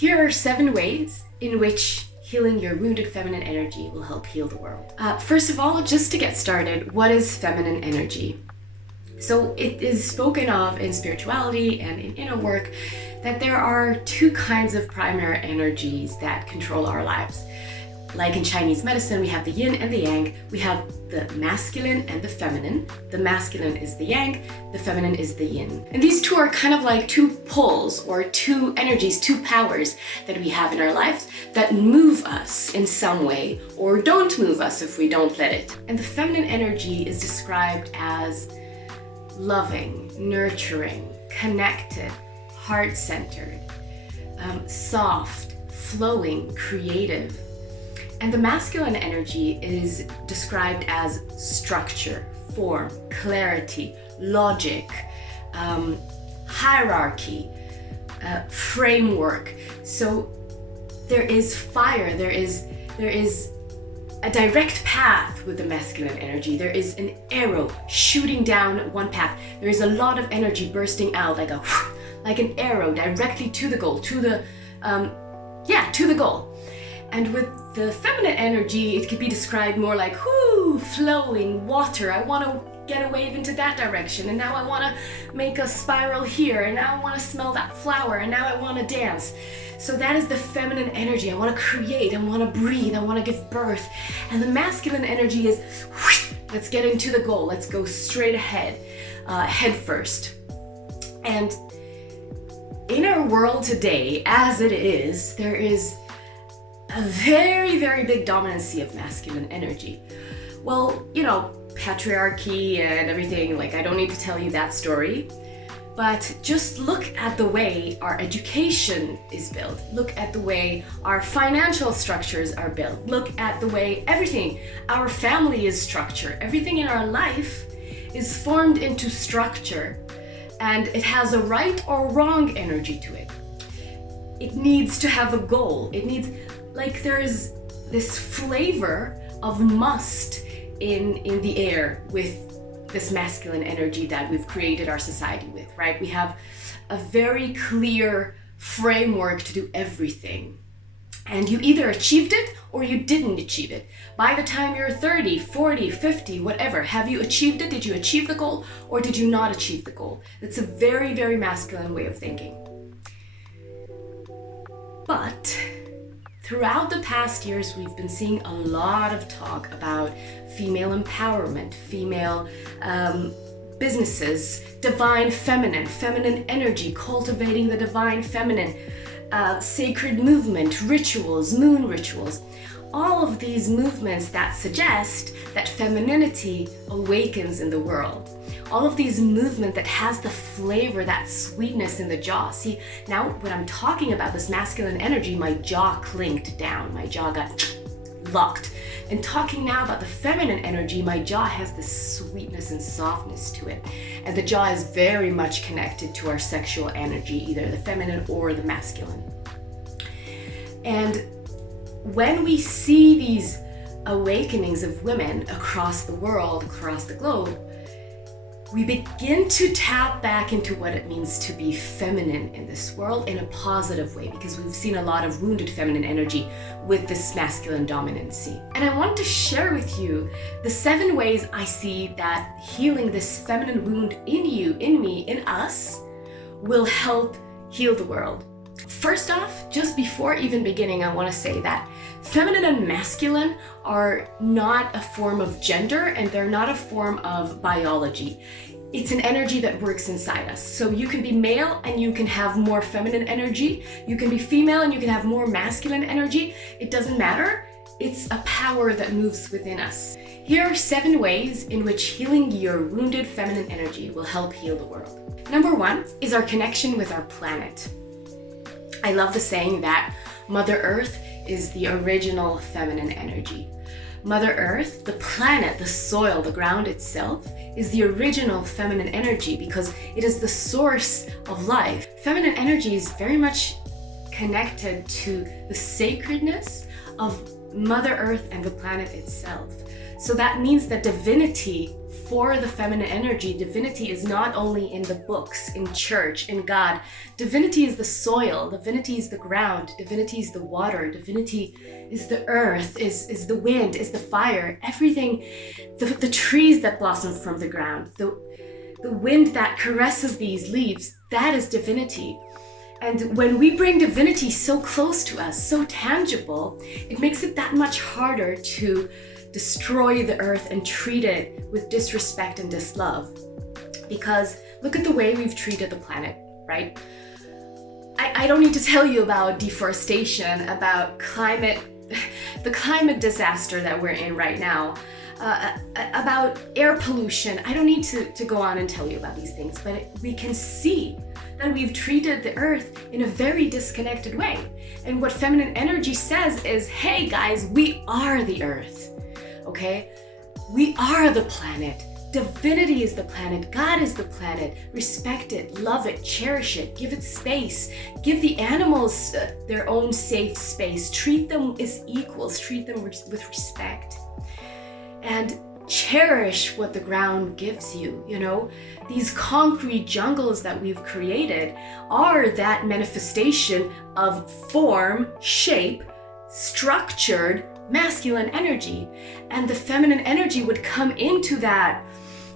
Here are 7 ways in which healing your wounded feminine energy will help heal the world. First of all, just to get started, what is feminine energy? So it is spoken of in spirituality and in inner work that there are 2 kinds of primary energies that control our lives. Like in Chinese medicine, we have the yin and the yang. We have the masculine and the feminine. The masculine is the yang, the feminine is the yin. And these 2 are kind of like 2 poles or 2 energies, 2 powers that we have in our lives that move us in some way or don't move us if we don't let it. And the feminine energy is described as loving, nurturing, connected, heart-centered, soft, flowing, creative. And the masculine energy is described as structure, form, clarity, logic, hierarchy, framework. So there is fire, there is a direct path with the masculine energy. There is an arrow shooting down one path. There is a lot of energy bursting out like an arrow directly to the goal, to the goal. And with the feminine energy, it could be described more like, flowing water. I want to get a wave into that direction, and now I want to make a spiral here, and now I want to smell that flower, and now I want to dance. So that is the feminine energy. I want to create, I want to breathe, I want to give birth. And the masculine energy is, let's get into the goal. Let's go straight ahead, head first. And in our world today, as it is, there is a very, very big dominancy of masculine energy. Well, patriarchy and everything, I don't need to tell you that story. But just look at the way our education is built. Look at the way our financial structures are built. Look at the way everything, our family is structured. Everything in our life is formed into structure, and it has a right or wrong energy to it. It needs to have a goal. It needs, there is this flavor of must in the air with this masculine energy that we've created our society with, right? We have a very clear framework to do everything. And you either achieved it or you didn't achieve it. By the time you're 30, 40, 50, whatever, have you achieved it? Did you achieve the goal or did you not achieve the goal? That's a very, very masculine way of thinking. But throughout the past years, we've been seeing a lot of talk about female empowerment, female businesses, divine feminine energy, cultivating the divine feminine, sacred movement, rituals, moon rituals. All of these movements that suggest that femininity awakens in the world. All of these movement that has the flavor, that sweetness in the jaw. See, now when I'm talking about this masculine energy, my jaw clinked down, my jaw got locked. And talking now about the feminine energy, my jaw has this sweetness and softness to it. And the jaw is very much connected to our sexual energy, either the feminine or the masculine. And when we see these awakenings of women across the world, across the globe, we begin to tap back into what it means to be feminine in this world in a positive way, because we've seen a lot of wounded feminine energy with this masculine dominancy. And I want to share with you the 7 ways I see that healing this feminine wound in you, in me, in us, will help heal the world. First off, just before even beginning, I want to say that feminine and masculine are not a form of gender, and they're not a form of biology. It's an energy that works inside us. So you can be male and you can have more feminine energy. You can be female and you can have more masculine energy. It doesn't matter. It's a power that moves within us. Here are 7 ways in which healing your wounded feminine energy will help heal the world. Number 1 is our connection with our planet. I love the saying that Mother Earth is the original feminine energy. Mother Earth, the planet, the soil, the ground itself, is the original feminine energy because it is the source of life. Feminine energy is very much connected to the sacredness of Mother Earth and the planet itself. So that means that divinity for the feminine energy, divinity is not only in the books, in church, in God. Divinity is the soil, divinity is the ground, divinity is the water, divinity is the earth, is the wind, is the fire, everything, the trees that blossom from the ground, the wind that caresses these leaves, that is divinity. And when we bring divinity so close to us, so tangible, it makes it that much harder to destroy the earth and treat it with disrespect and dislove. Because look at the way we've treated the planet, right? I don't need to tell you about deforestation, about the climate disaster that we're in right now, about air pollution. I don't need to go on and tell you about these things, but we can see that we've treated the earth in a very disconnected way. And what feminine energy says is, hey guys, we are the earth, okay? We are the planet. Divinity is the planet. God is the planet. Respect it, love it, cherish it, give it space. Give the animals their own safe space. Treat them as equals, treat them with respect. And cherish what the ground gives you, you know? These concrete jungles that we've created are that manifestation of form, shape, structured, masculine energy. And the feminine energy would come into that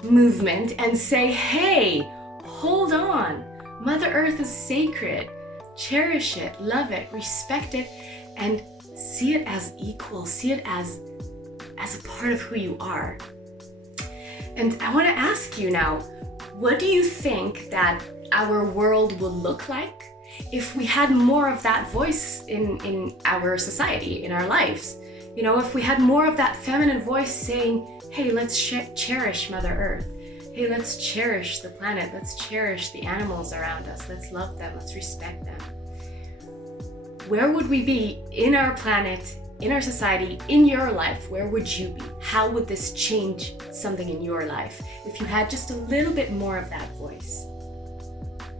movement and say, hey, hold on. Mother Earth is sacred. Cherish it, love it, respect it, and see it as equal, see it as a part of who you are. And I want to ask you now, what do you think that our world will look like if we had more of that voice in our society, in our lives? You know, if we had more of that feminine voice saying, hey, let's cherish Mother Earth. Hey, let's cherish the planet. Let's cherish the animals around us. Let's love them. Let's respect them. Where would we be in our planet, in our society, in your life? Where would you be? How would this change something in your life if you had just a little bit more of that voice?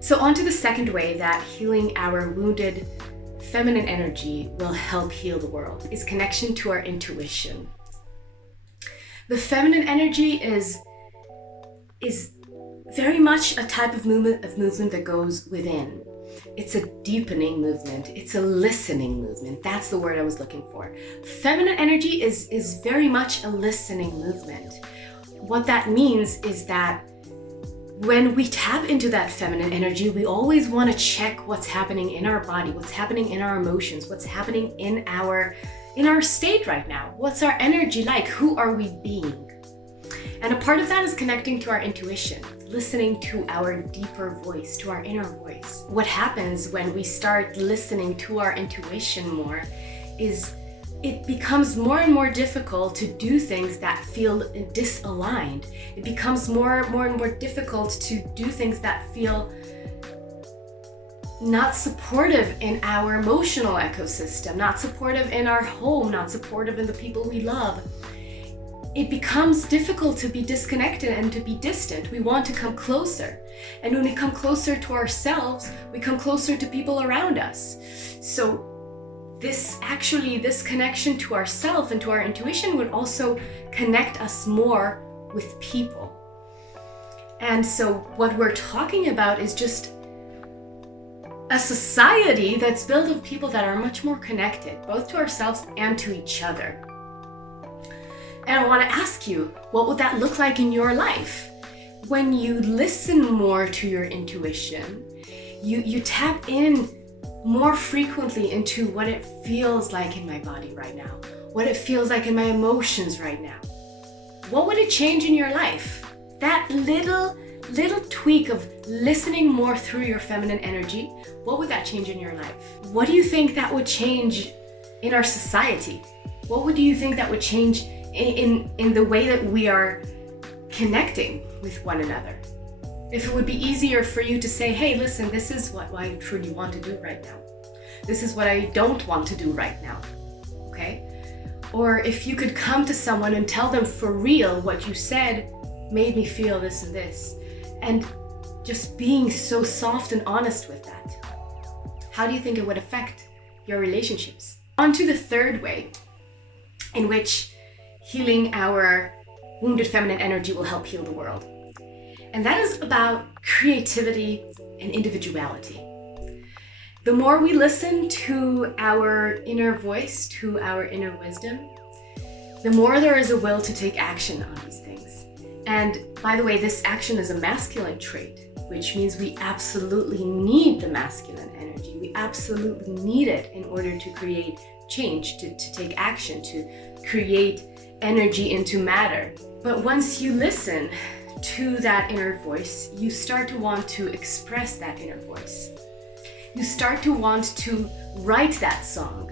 So on to the second way that healing our wounded feminine energy will help heal the world is connection to our intuition. The feminine energy is very much a type of movement that goes within. It's a deepening movement. It's a listening movement. That's the word I was looking for. Feminine energy is very much a listening movement. What that means is that when we tap into that feminine energy, we always want to check what's happening in our body, what's happening in our emotions, what's happening in our state right now. What's our energy like? Who are we being? And a part of that is connecting to our intuition, listening to our deeper voice, to our inner voice. What happens when we start listening to our intuition more is it becomes more and more difficult to do things that feel disaligned. It becomes more and more difficult to do things that feel not supportive in our emotional ecosystem, not supportive in our home, not supportive in the people we love. It becomes difficult to be disconnected and to be distant. We want to come closer. And when we come closer to ourselves, we come closer to people around us. So this connection to ourselves and to our intuition would also connect us more with people. And so what we're talking about is just a society that's built of people that are much more connected, both to ourselves and to each other. And I want to ask you, what would that look like in your life? When you listen more to your intuition, you tap in more frequently into what it feels like in my body right now, what it feels like in my emotions right now. What would it change in your life? That little tweak of listening more through your feminine energy, what would that change in your life? What do you think that would change in our society? What would you think that would change in the way that we are connecting with one another? If it would be easier for you to say, hey, listen, this is what I truly want to do right now. This is what I don't want to do right now, okay? Or if you could come to someone and tell them for real what you said made me feel this and this, and just being so soft and honest with that. How do you think it would affect your relationships? On to the third way in which healing our wounded feminine energy will help heal the world. And that is about creativity and individuality. The more we listen to our inner voice, to our inner wisdom, the more there is a will to take action on these things. And by the way, this action is a masculine trait, which means we absolutely need the masculine energy. We absolutely need it in order to create change, to take action, to create energy into matter. But once you listen to that inner voice, you start to want to express that inner voice. You start to want to write that song,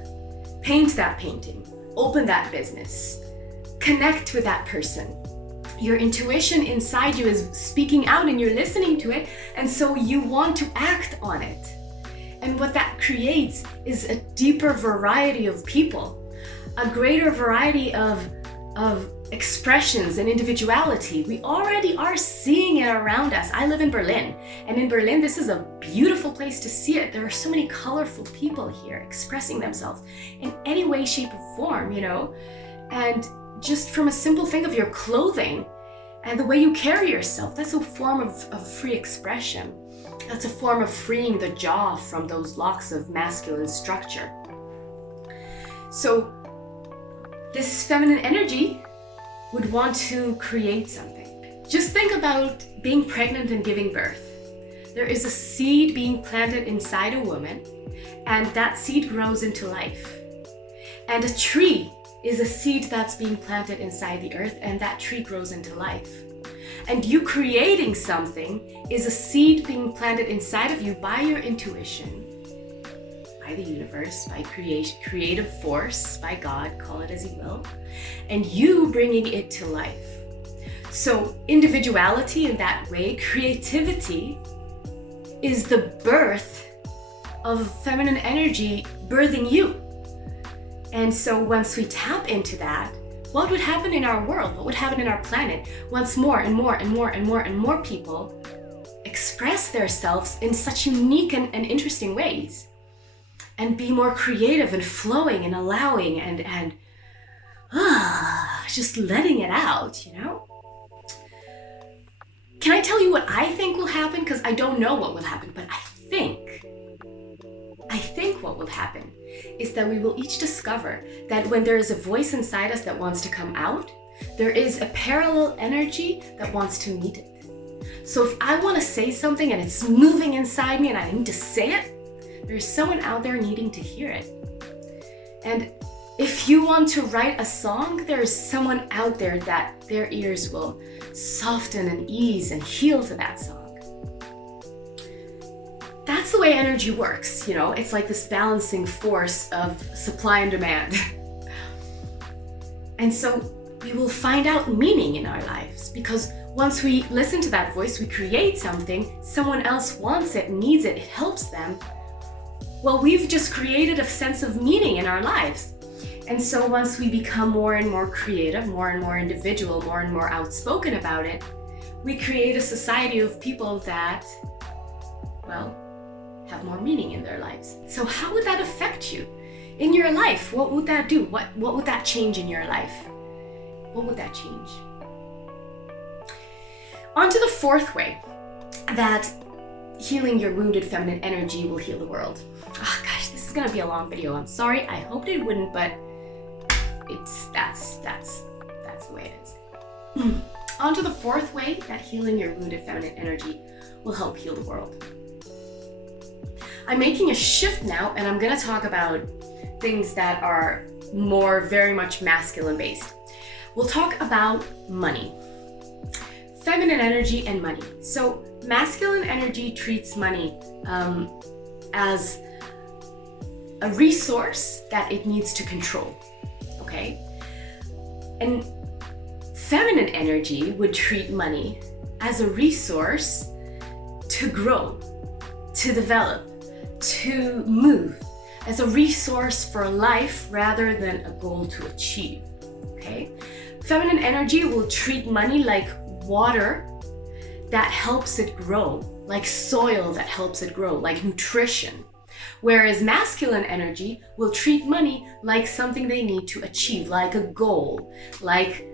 paint that painting, open that business, connect with that person. Your intuition inside you is speaking out and you're listening to it, and so you want to act on it. And what that creates is a deeper variety of people, a greater variety of expressions and individuality. We already are seeing it around us. I live in Berlin, and in Berlin, this is a beautiful place to see it. There are so many colorful people here expressing themselves in any way, shape, or form, and just from a simple thing of your clothing and the way you carry yourself, that's a form of free expression. That's a form of freeing the jaw from those locks of masculine structure. So this feminine energy would want to create something. Just think about being pregnant and giving birth. There is a seed being planted inside a woman, and that seed grows into life. And a tree is a seed that's being planted inside the earth, and that tree grows into life. And you creating something is a seed being planted inside of you by your intuition, by the universe, by creative force, by God, call it as you will, and you bringing it to life. So individuality in that way, creativity, is the birth of feminine energy birthing you. And so once we tap into that, what would happen in our world? What would happen in our planet? Once more and more and more and more and more people express themselves in such unique and interesting ways, and be more creative and flowing and allowing and just letting it out, Can I tell you what I think will happen? Because I don't know what will happen, but I think what will happen is that we will each discover that when there is a voice inside us that wants to come out, there is a parallel energy that wants to meet it. So if I want to say something and it's moving inside me and I need to say it, there's someone out there needing to hear it. And if you want to write a song, there's someone out there that their ears will soften and ease and heal to that song. That's the way energy works, It's like this balancing force of supply and demand. And so we will find out meaning in our lives, because once we listen to that voice, we create something, someone else wants it, needs it, it helps them. Well, we've just created a sense of meaning in our lives. And so once we become more and more creative, more and more individual, more and more outspoken about it, we create a society of people that, have more meaning in their lives. So how would that affect you in your life? What would that do? What would that change in your life? What would that change? On to the fourth way that healing your wounded feminine energy will heal the world. Oh gosh, this is gonna be a long video. I'm sorry. I hoped it wouldn't, but that's the way it is. On to the fourth way that healing your wounded feminine energy will help heal the world. I'm making a shift now, and I'm gonna talk about things that are more very much masculine based. We'll talk about money, feminine energy, and money. So masculine energy treats money as a resource that it needs to control, okay? And feminine energy would treat money as a resource to grow, to develop, to move, as a resource for life rather than a goal to achieve, okay? Feminine energy will treat money like water that helps it grow, like soil that helps it grow, like nutrition. Whereas masculine energy will treat money like something they need to achieve, like a goal, like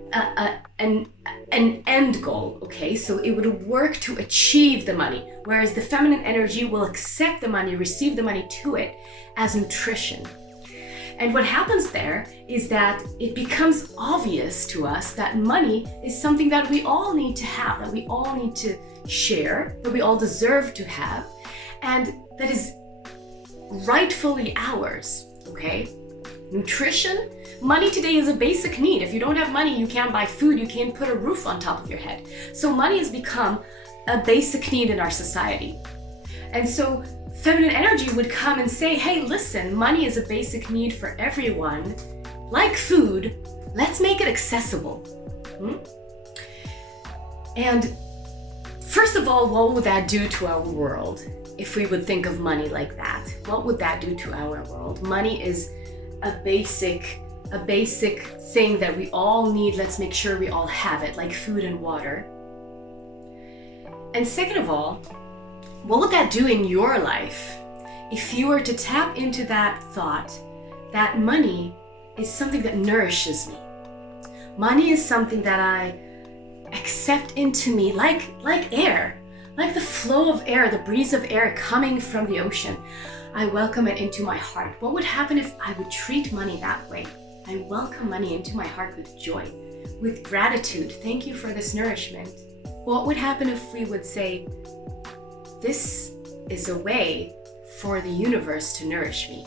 an end goal, okay? So it would work to achieve the money, whereas the feminine energy will accept the money, receive the money to it as nutrition. And what happens there is that it becomes obvious to us that money is something that we all need to have, that we all need to share, that we all deserve to have, and that is rightfully ours, okay? Nutrition, money today is a basic need. If you don't have money, you can't buy food, you can't put a roof on top of your head. So money has become a basic need in our society. And so feminine energy would come and say, hey, listen, money is a basic need for everyone. Like food, let's make it accessible. And first of all, what would that do to our world? If we would think of money like that, what would that do to our world? Money is a basic thing that we all need. Let's make sure we all have it, like food and water. And second of all, what would that do in your life if you were to tap into that thought that money is something that nourishes me? Money is something that I accept into me like air. Like the flow of air, the breeze of air coming from the ocean. I welcome it into my heart. What would happen if I would treat money that way? I welcome money into my heart with joy, with gratitude. Thank you for this nourishment. What would happen if we would say, this is a way for the universe to nourish me?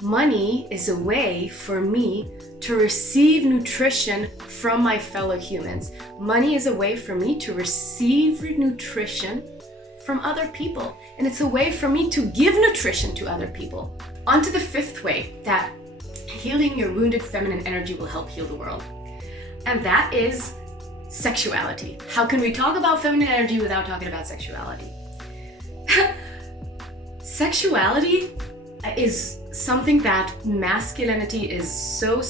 Money is a way for me to receive nutrition from my fellow humans. Money is a way for me to receive nutrition from other people. And it's a way for me to give nutrition to other people. On to the fifth way that healing your wounded feminine energy will help heal the world. And that is sexuality. How can we talk about feminine energy without talking about sexuality? Sexuality is something that masculinity is so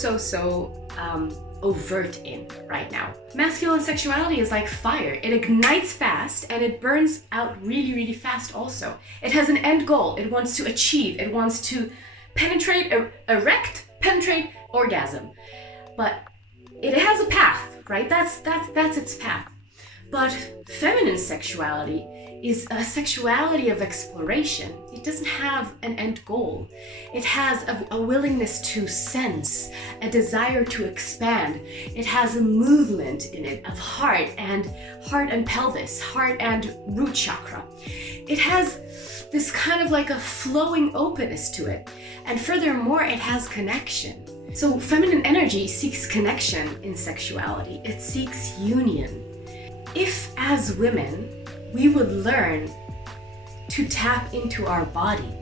overt in right now. Masculine sexuality is like fire. It ignites fast and it burns out really fast also. It has an end goal. It wants to achieve. It wants to penetrate, erect, penetrate, orgasm. But it has a path, right? That's its path. But feminine sexuality is a sexuality of exploration. It doesn't have an end goal. It has a willingness to sense, a desire to expand. It has a movement in it of heart and pelvis, heart and root chakra. It has this kind of like a flowing openness to it. And furthermore, it has connection. So feminine energy seeks connection in sexuality. It seeks union. If as women, we would learn to tap into our body,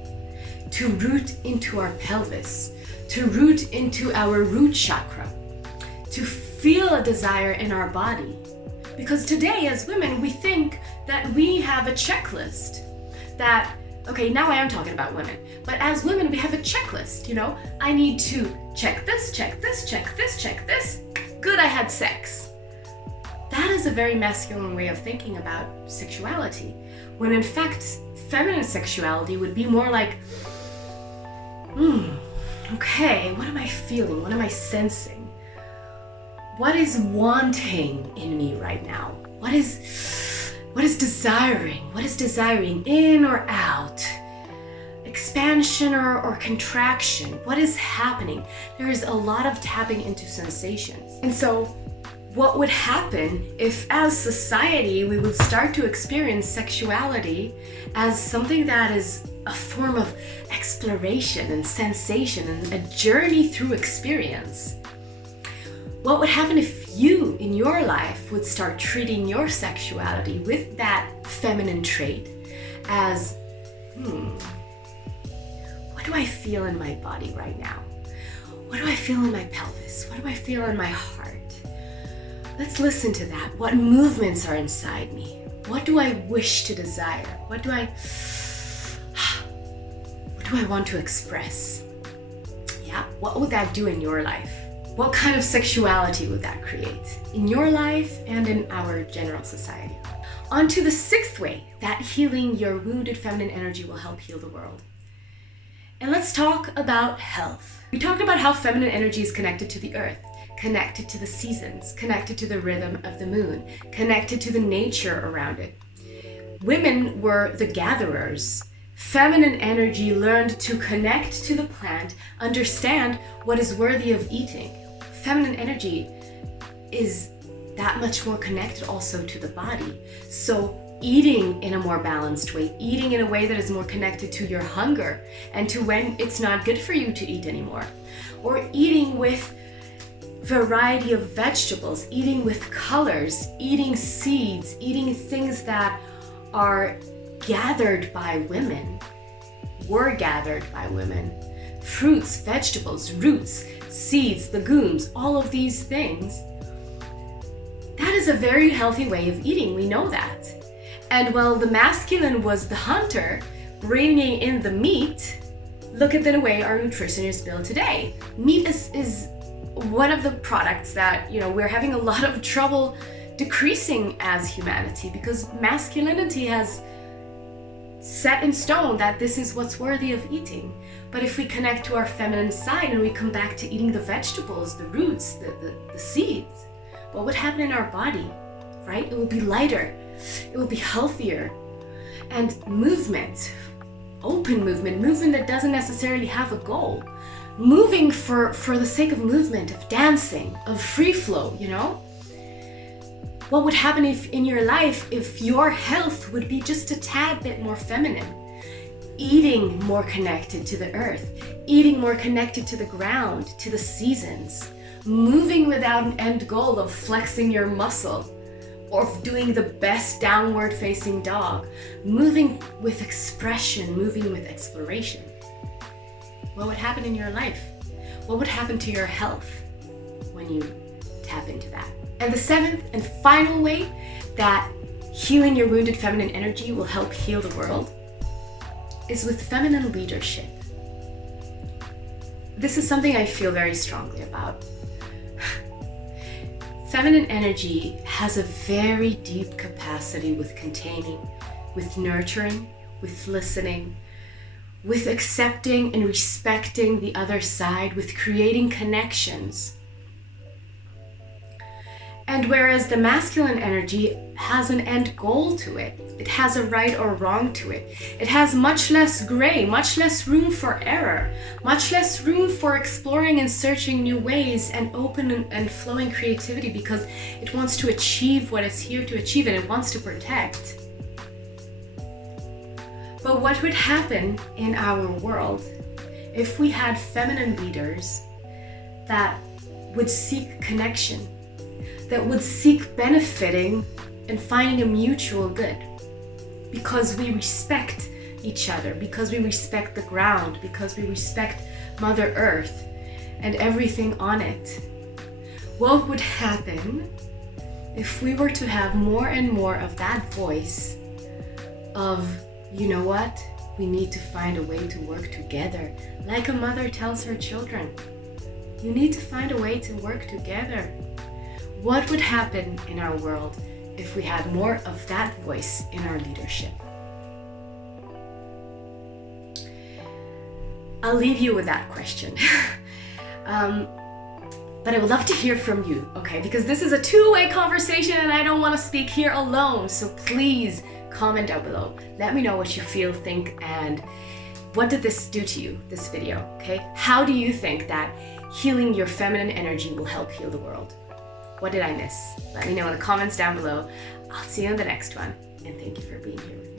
to root into our pelvis, to root into our root chakra, to feel a desire in our body. Because today as women, we think that we have a checklist that, okay, now I am talking about women, but as women, we have a checklist, you know? I need to check this, check this, check this, check this. Good, I had sex. That is a very masculine way of thinking about sexuality, when in fact, feminine sexuality would be more like, okay, what am I feeling? What am I sensing? What is wanting in me right now? What is desiring? What is desiring, in or out? Expansion or contraction? What is happening? There is a lot of tapping into sensations. And so, what would happen if as society we would start to experience sexuality as something that is a form of exploration and sensation and a journey through experience? What would happen if you in your life would start treating your sexuality with that feminine trait as, what do I feel in my body right now? What do I feel in my pelvis? What do I feel in my heart? Let's listen to that. What movements are inside me? What do I wish to desire? What do I want to express? Yeah, what would that do in your life? What kind of sexuality would that create in your life and in our general society? On to the sixth way that healing your wounded feminine energy will help heal the world. And let's talk about health. We talked about how feminine energy is connected to the earth, connected to the seasons, connected to the rhythm of the moon, connected to the nature around it. Women were the gatherers. Feminine energy learned to connect to the plant, understand what is worthy of eating. Feminine energy is that much more connected also to the body. So eating in a more balanced way, eating in a way that is more connected to your hunger and to when it's not good for you to eat anymore. Or eating with variety of vegetables, eating with colors, eating seeds, eating things that are gathered by women, were gathered by women. Fruits, vegetables, roots, seeds, legumes, all of these things. That is a very healthy way of eating, we know that. And while the masculine was the hunter, bringing in the meat, look at the way our nutrition is built today. Meat is one of the products that, we're having a lot of trouble decreasing as humanity, because masculinity has set in stone that this is what's worthy of eating. But if we connect to our feminine side and we come back to eating the vegetables, the roots, the seeds, what would happen in our body, right? It will be lighter, it will be healthier. And movement, open movement that doesn't necessarily have a goal. Moving for the sake of movement, of dancing, of free flow, What would happen in your life if your health would be just a tad bit more feminine? Eating more connected to the earth, eating more connected to the ground, to the seasons, moving without an end goal of flexing your muscle or doing the best downward facing dog, moving with expression, moving with exploration. What would happen in your life? What would happen to your health when you tap into that? And the seventh and final way that healing your wounded feminine energy will help heal the world is with feminine leadership. This is something I feel very strongly about. Feminine energy has a very deep capacity with containing, with nurturing, with listening, with accepting and respecting the other side, with creating connections. And whereas the masculine energy has an end goal to it, it has a right or wrong to it. It has much less gray, much less room for error, much less room for exploring and searching new ways and open and flowing creativity, because it wants to achieve what it's here to achieve and it wants to protect. But what would happen in our world if we had feminine leaders that would seek connection, that would seek benefiting and finding a mutual good? Because we respect each other, because we respect the ground, because we respect Mother Earth and everything on it. What would happen if we were to have more and more of that voice of, you know what, we need to find a way to work together, like a mother tells her children. You need to find a way to work together. What would happen in our world if we had more of that voice in our leadership? I'll leave you with that question. But I would love to hear from you, okay? Because this is a two-way conversation and I don't want to speak here alone. So please comment down below. Let me know what you feel, think, and what did this do to you, this video, okay? How do you think that healing your feminine energy will help heal the world? What did I miss? Let me know in the comments down below. I'll see you in the next one, and thank you for being here with me.